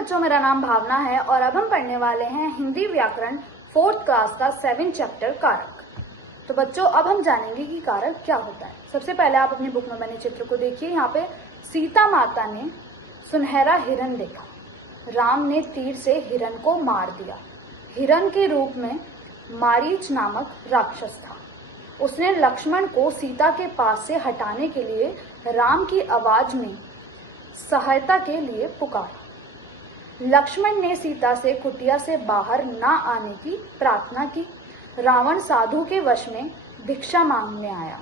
बच्चों, मेरा नाम भावना है और अब हम पढ़ने वाले हैं हिंदी व्याकरण 4th क्लास का 7 चैप्टर कारक। तो बच्चों, अब हम जानेंगे कि कारक क्या होता है। सबसे पहले आप अपनी बुक में बने चित्र को देखिए। यहाँ पे सीता माता ने सुनहरा हिरन देखा। राम ने तीर से हिरन को मार दिया। हिरन के रूप में मारीच नामक राक्षस था। उसने लक्ष्मण को सीता के पास से हटाने के लिए राम की आवाज में सहायता के लिए पुकारा। लक्ष्मण ने सीता से कुटिया से बाहर न आने की प्रार्थना की। रावण साधु के वश में भिक्षा मांगने आया।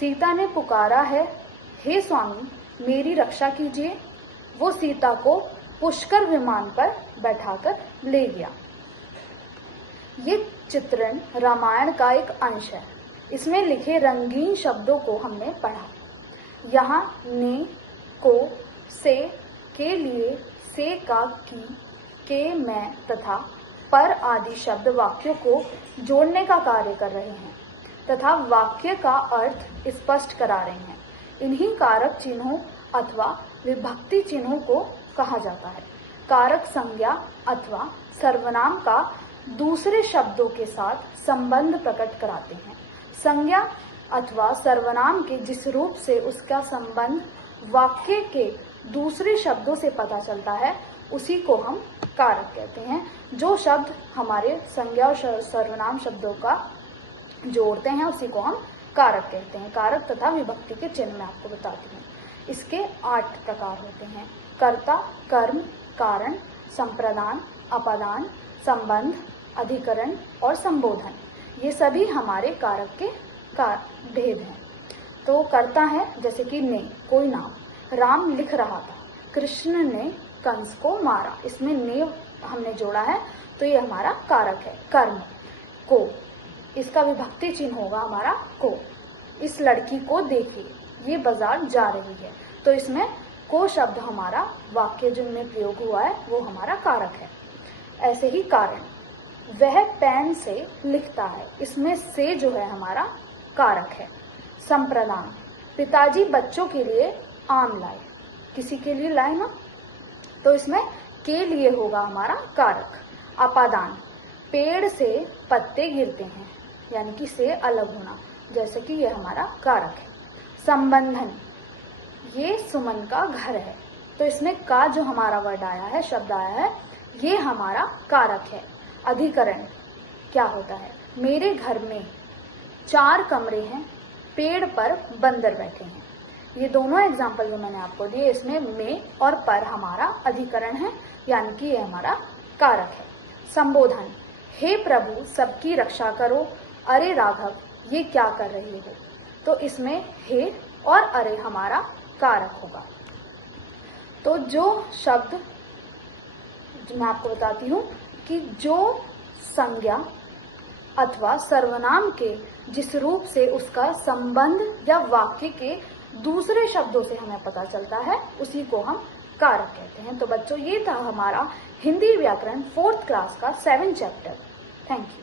सीता ने पुकारा है, हे स्वामी मेरी रक्षा कीजिए। वो सीता को पुष्कर विमान पर बैठाकर ले गया। ये चित्रण रामायण का एक अंश है। इसमें लिखे रंगीन शब्दों को हमने पढ़ा। यहाँ ने, को, से, के लिए, से का, की, के, मैं तथा पर आदि शब्द वाक्यों को जोड़ने का कार्य कर रहे हैं तथा वाक्य का अर्थ स्पष्ट करा रहे हैं। इन्हीं कारक चिन्हों अथवा विभक्ति चिन्हों को कहा जाता है। कारक संज्ञा अथवा सर्वनाम का दूसरे शब्दों के साथ संबंध प्रकट कराते हैं। संज्ञा अथवा सर्वनाम के जिस रूप से उसका संबंध वाक्य के दूसरे शब्दों से पता चलता है उसी को हम कारक कहते हैं। जो शब्द हमारे संज्ञा और सर्वनाम शब्दों का जोड़ते हैं उसी को हम कारक कहते हैं। कारक तथा विभक्ति के चिन्ह मैं आपको बताती हूँ। इसके 8 प्रकार होते हैं: कर्ता, कर्म, कारण, संप्रदान, अपादान, संबंध, अधिकरण और संबोधन। ये सभी हमारे कारक के भेद हैं। तो कर्ता है जैसे कि ने, कोई नाम। राम लिख रहा था। कृष्ण ने कंस को मारा। इसमें ने हमने जोड़ा है तो ये हमारा कारक है। कर्म, को, इसका विभक्ति चिन्ह होगा हमारा को। इस लड़की को देखिए, ये बाजार जा रही है। तो इसमें को शब्द हमारा वाक्य जिनमें प्रयोग हुआ है वो हमारा कारक है। ऐसे ही कारण, वह पेन से लिखता है। इसमें से जो है हमारा कारक है। संप्रदान, पिताजी बच्चों के लिए आम लाए। किसी के लिए लाए ना, तो इसमें के लिए होगा हमारा कारक। अपादान, पेड़ से पत्ते गिरते हैं, यानी कि से अलग होना, जैसे कि ये हमारा कारक है। संबंधन, ये सुमन का घर है। तो इसमें का जो हमारा वर्ड आया है, शब्द आया है, ये हमारा कारक है। अधिकरण क्या होता है? मेरे घर में 4 कमरे हैं, पेड़ पर बंदर बैठे हैं। ये दोनों एग्जाम्पल जो मैंने आपको दिए, इसमें में और पर हमारा अधिकरण है, यानी कि ये हमारा कारक है। संबोधन, हे प्रभु सबकी रक्षा करो। अरे राघव ये क्या कर रहे हो? तो इसमें हे और अरे हमारा कारक होगा। तो जो शब्द मैं आपको बताती हूँ कि जो संज्ञा अथवा सर्वनाम के जिस रूप से उसका संबंध या वाक्य के दूसरे शब्दों से हमें पता चलता है उसी को हम कारक कहते हैं। तो बच्चों, ये था हमारा हिंदी व्याकरण 4th क्लास का 7 चैप्टर। Thank you.